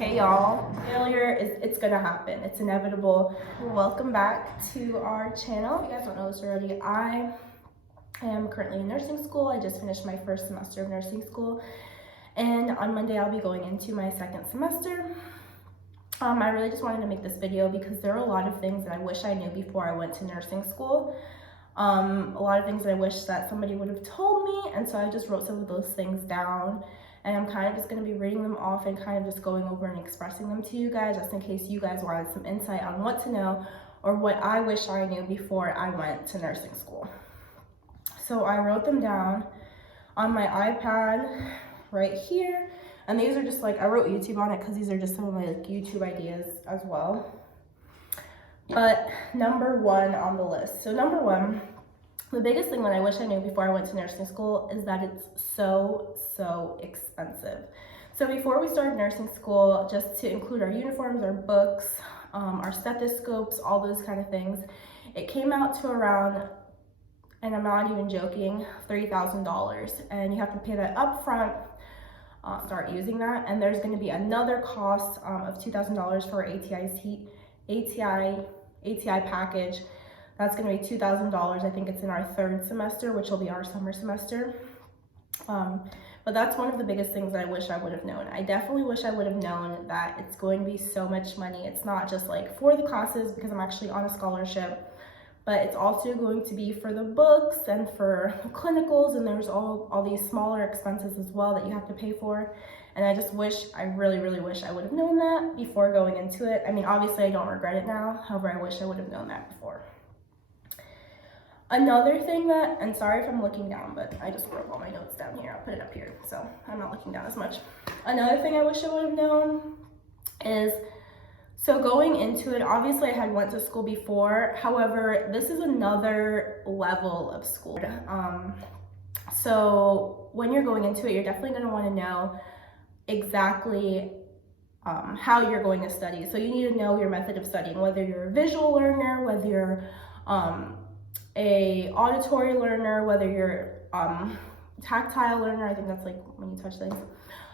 Hey y'all, failure it's gonna happen. It's inevitable. Welcome back to our channel. If you guys don't know this already, I am currently in nursing school. I just finished my first semester of nursing school, and on Monday I'll be going into my second semester. I really just wanted to make this video because there are a lot of things that I wish I knew before I went to nursing school. A lot of things I wish that somebody would have told me, and so I just wrote some of those things down. And I'm kind of just going to be reading them off and kind of just going over and expressing them to you guys, just in case you guys wanted some insight on what to know or what I wish I knew before I went to nursing school. So I wrote them down on my iPad right here. And these are just like, I wrote YouTube on it because these are just some of my like YouTube ideas as well. But number one on the list. So number one, the biggest thing that I wish I knew before I went to nursing school is that it's so expensive. So before we started nursing school, just to include our uniforms, our books, our stethoscopes, all those kind of things, it came out to around, and I'm not even joking, $3,000. And you have to pay that up front, start using that. And there's going to be another cost of $2,000 for ATI package. That's going to be $2,000. I think it's in our third semester, which will be our summer semester. But that's one of the biggest things that I wish I would have known. I definitely wish I would have known that it's going to be so much money. It's not just like for the classes because I'm actually on a scholarship, but it's also going to be for the books and for the clinicals, and there's all these smaller expenses as well that you have to pay for. And I just wish, I really wish I would have known that before going into it. I mean, obviously I don't regret it now. However, I wish I would have known that before. Another thing that, and sorry if I'm looking down, but I just wrote all my notes down here. I'll put it up here, so I'm not looking down as much. Another thing I wish I would have known is, so going into it, obviously I had went to school before. However, this is another level of school. So when you're going into it, you're definitely going to want to know exactly how you're going to study. So you need to know your method of studying, whether you're a visual learner, whether you're a auditory learner, whether you're tactile learner. I think that's like when you touch things.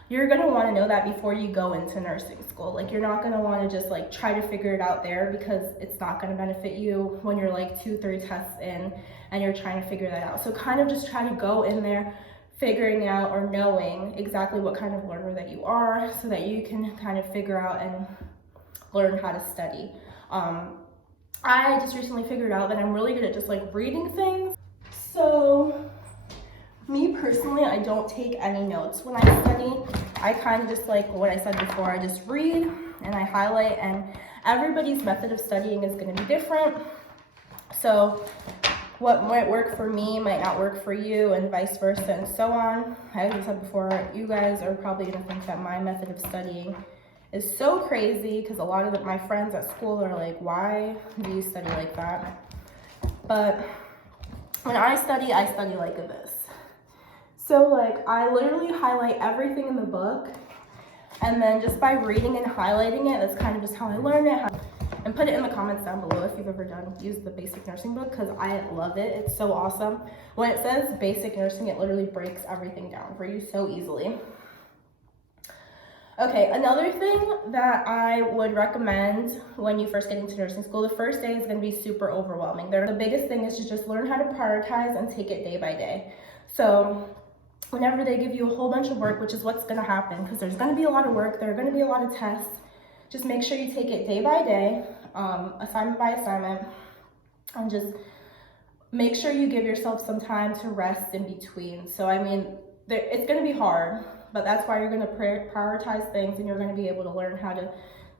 You're going to want to know that before you go into nursing school. Like, you're not going to want to just like try to figure it out there, because it's not going to benefit you when you're like 2-3 tests in and you're trying to figure that out. So kind of just try to go in there figuring out or knowing exactly what kind of learner that you are, so that you can kind of figure out and learn how to study. I just recently figured out that I'm really good at just like reading things. So me personally, I don't take any notes when I study. I kind of just, like what I said before, I just read and I highlight, and everybody's method of studying is going to be different. So what might work for me might not work for you, and vice versa, and so on. As I said before, you guys are probably going to think that my method of studying is so crazy, because a lot of my friends at school are like, why do you study like that? But when I study like this. So like, I literally highlight everything in the book, and then just by reading and highlighting it, that's kind of just how I learn it. And put it in the comments down below if you've ever used the basic nursing book, because I love it. It's so awesome. When it says basic nursing, it literally breaks everything down for you so easily. Okay, another thing that I would recommend when you first get into nursing school, the first day is going to be super overwhelming. The biggest thing is to just learn how to prioritize and take it day by day. So whenever they give you a whole bunch of work, which is what's going to happen, because there's going to be a lot of work, there are going to be a lot of tests, just make sure you take it day by day, assignment by assignment, and just make sure you give yourself some time to rest in between. So I mean, it's going to be hard, but that's why you're going to prioritize things, and you're going to be able to learn how to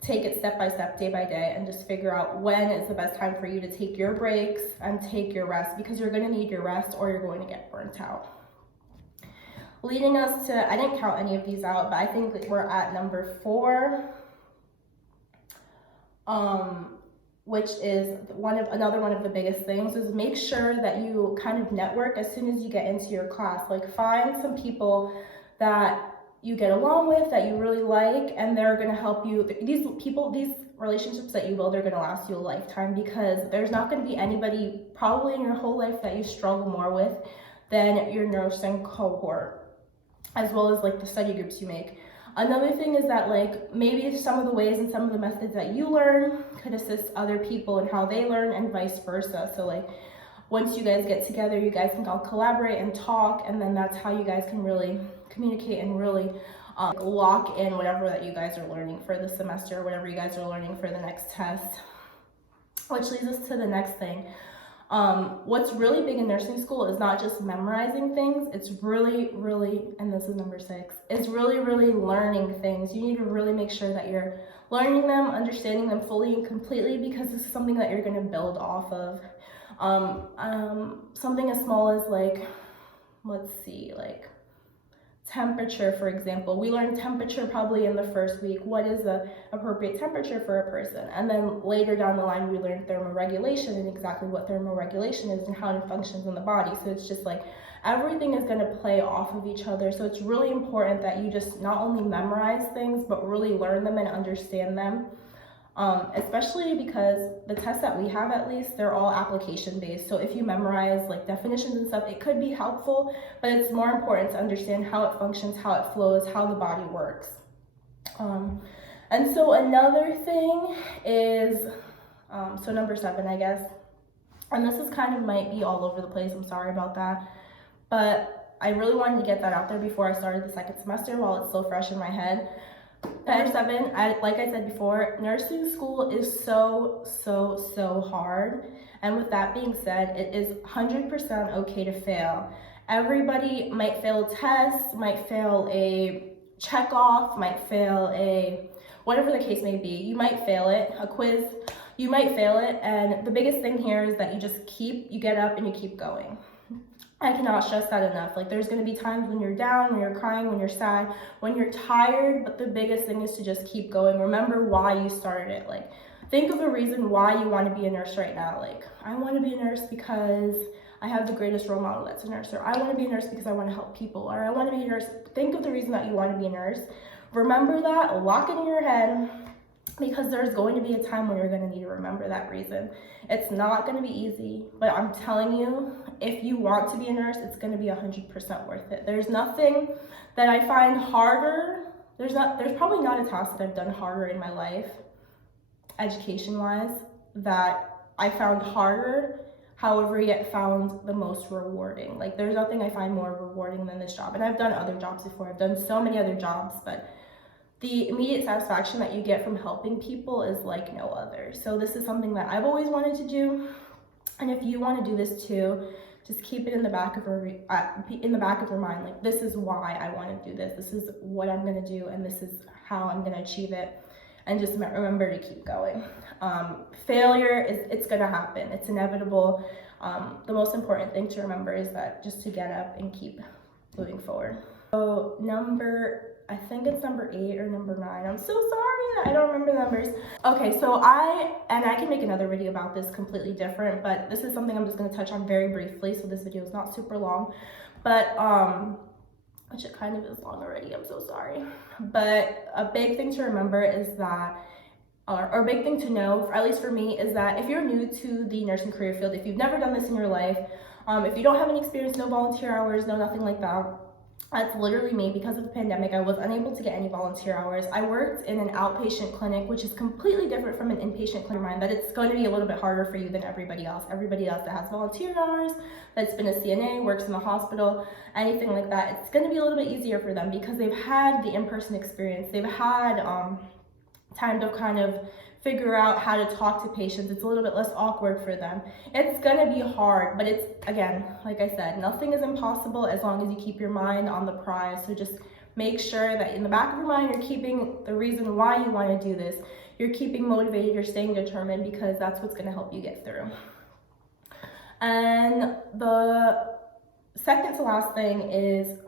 take it step by step, day by day, and just figure out when is the best time for you to take your breaks and take your rest, because you're going to need your rest or you're going to get burnt out. Leading us to, I didn't count any of these out, but I think we're at number 4, which is another one of the biggest things, is make sure that you kind of network as soon as you get into your class. Like, find some people that you get along with, that you really like, and they're going to help you. These relationships that you build are going to last you a lifetime, because there's not going to be anybody probably in your whole life that you struggle more with than your nursing cohort, as well as like the study groups you make. Another thing is that like maybe some of the ways and some of the methods that you learn could assist other people in how they learn and vice versa. So like once you guys get together, you guys can all collaborate and talk, and then that's how you guys can really communicate and really lock in whatever that you guys are learning for the semester, whatever you guys are learning for the next test. Which leads us to the next thing. What's really big in nursing school is not just memorizing things, it's really, and this is number 6, it's really learning things. You need to really make sure that you're learning them, understanding them fully and completely, because this is something that you're going to build off of. Something as small as like, let's see, like temperature, for example. We learn temperature probably in the first week. What is the appropriate temperature for a person? And then later down the line, we learn thermoregulation and exactly what thermoregulation is and how it functions in the body. So it's just like everything is going to play off of each other. So it's really important that you just not only memorize things, but really learn them and understand them. Especially because the tests that we have, at least, they're all application based. So if you memorize like definitions and stuff, it could be helpful, but it's more important to understand how it functions, how it flows, how the body works. And so another thing is, so number 7, I guess, and this is kind of might be all over the place, I'm sorry about that, but I really wanted to get that out there before I started the second semester while it's still fresh in my head. Number 7, like I said before, nursing school is so hard. And with that being said, it is 100% okay to fail. Everybody might fail a test, might fail a check off, might fail a, whatever the case may be. You might fail it, a quiz, you might fail it. And the biggest thing here is that you get up and you keep going. I cannot stress that enough. Like there's going to be times when you're down, when you're crying, when you're sad, when you're tired, but the biggest thing is to just keep going. Remember why you started it. Like think of a reason why you want to be a nurse right now. Like I want to be a nurse because I have the greatest role model that's a nurse, or I want to be a nurse because I want to help people, or I want to be a nurse. Think of the reason that you want to be a nurse. Remember that, lock it in your head, because there's going to be a time when you're going to need to remember that reason. It's not going to be easy, but I'm telling you, if you want to be a nurse, it's going to be 100% worth it. There's nothing that I find harder. There's probably not a task that I've done harder in my life, education-wise, that I found harder, however, yet found the most rewarding. Like there's nothing I find more rewarding than this job. And I've done other jobs before. I've done so many other jobs, but the immediate satisfaction that you get from helping people is like no other. So this is something that I've always wanted to do. And if you want to do this too, just keep it in the back of your mind. Like this is why I want to do this. This is what I'm going to do, and this is how I'm going to achieve it. And just remember to keep going. Failure it's going to happen. It's inevitable. The most important thing to remember is that just to get up and keep moving forward. So I think it's number 8 or number 9. I'm so sorry, I don't remember the numbers. Okay, so I can make another video about this completely different, but this is something I'm just going to touch on very briefly, so this video is not super long, but which it kind of is long already, I'm so sorry. But a big thing to remember is that, or a big thing to know, at least for me, is that if you're new to the nursing career field, if you've never done this in your life, if you don't have any experience, no volunteer hours, no nothing like that, that's literally me. Because of the pandemic, I was unable to get any volunteer hours. I worked in an outpatient clinic, which is completely different from an inpatient clinic. Mind that it's going to be a little bit harder for you than everybody else. Everybody else that has volunteer hours, that's been a CNA, works in the hospital, anything like that, it's going to be a little bit easier for them because they've had the in-person experience. They've had time to kind of figure out how to talk to patients. It's a little bit less awkward for them. It's gonna be hard, but it's, again, like I said, nothing is impossible as long as you keep your mind on the prize. So just make sure that in the back of your mind, you're keeping the reason why you want to do this. You're keeping motivated, you're staying determined, because that's what's gonna help you get through. And the second to last thing is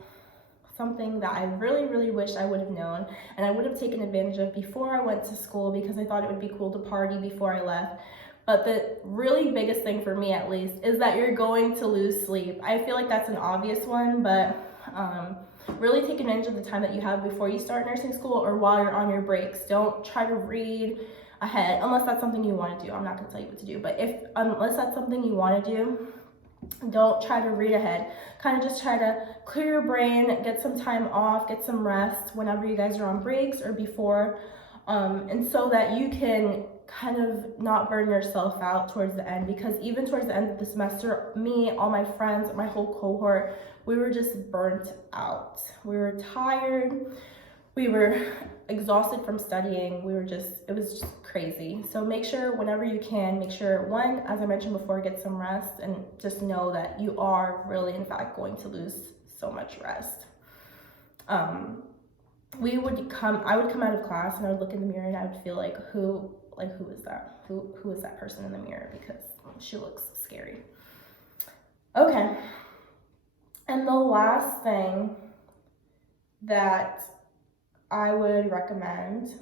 something that I really wish I would have known and I would have taken advantage of before I went to school, because I thought it would be cool to party before I left. But the really biggest thing for me, at least, is that you're going to lose sleep. I feel like that's an obvious one, but really take advantage of the time that you have before you start nursing school or while you're on your breaks. Don't try to read ahead unless that's something you want to do. I'm not going to tell you what to do, but unless that's something you want to do, Don't try to read ahead. Kind of just try to clear your brain, get some time off, get some rest whenever you guys are on breaks or before, and so that you can kind of not burn yourself out towards the end, because even towards the end of the semester, me, all my friends, my whole cohort, we were just burnt out. We were tired. We were exhausted from studying. It was just crazy. So make sure whenever you can, make sure, one, as I mentioned before, get some rest, and just know that you are really, in fact, going to lose so much rest. I would come out of class and I would look in the mirror and I would feel like, who is that? Who is that person in the mirror? Because she looks scary. Okay. And the last thing that I would recommend,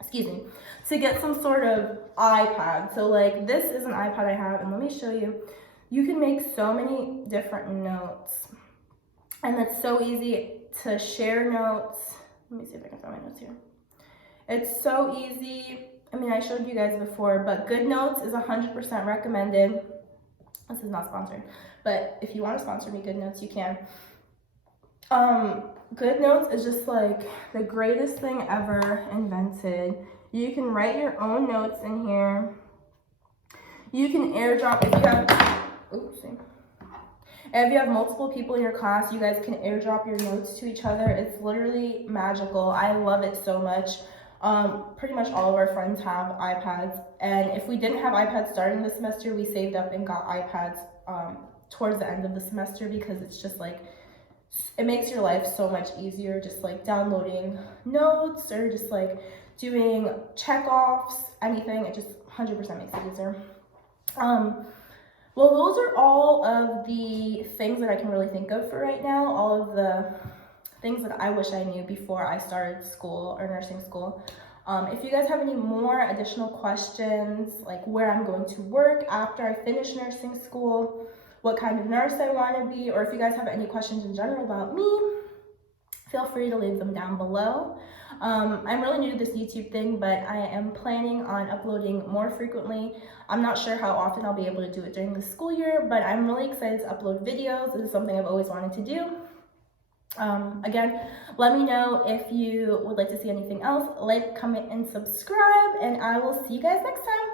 excuse me, to get some sort of iPad. So like, this is an iPad I have, and let me show you. You can make so many different notes, and it's so easy to share notes. Let me see if I can find my notes here. It's so easy. I mean, I showed you guys before, but GoodNotes is 100% recommended. This is not sponsored, but if you want to sponsor me, GoodNotes, you can. GoodNotes is just like the greatest thing ever invented. You can write your own notes in here. You can airdrop if you have, if you have multiple people in your class, you guys can airdrop your notes to each other. It's literally magical. I love it so much. Pretty much all of our friends have iPads, and if we didn't have iPads starting the semester, we saved up and got iPads towards the end of the semester, because it's just like, it makes your life so much easier, just like downloading notes or just like doing check-offs, anything. It just 100% makes it easier. Well, those are all of the things that I can really think of for right now, all of the things that I wish I knew before I started school or nursing school. If you guys have any more additional questions, like where I'm going to work after I finish nursing school, what kind of nurse I want to be, or if you guys have any questions in general about me, feel free to leave them down below. I'm really new to this YouTube thing, but I am planning on uploading more frequently. I'm not sure how often I'll be able to do it during the school year, but I'm really excited to upload videos. This is something I've always wanted to do. Again, let me know if you would like to see anything else. Like, comment, and subscribe, and I will see you guys next time.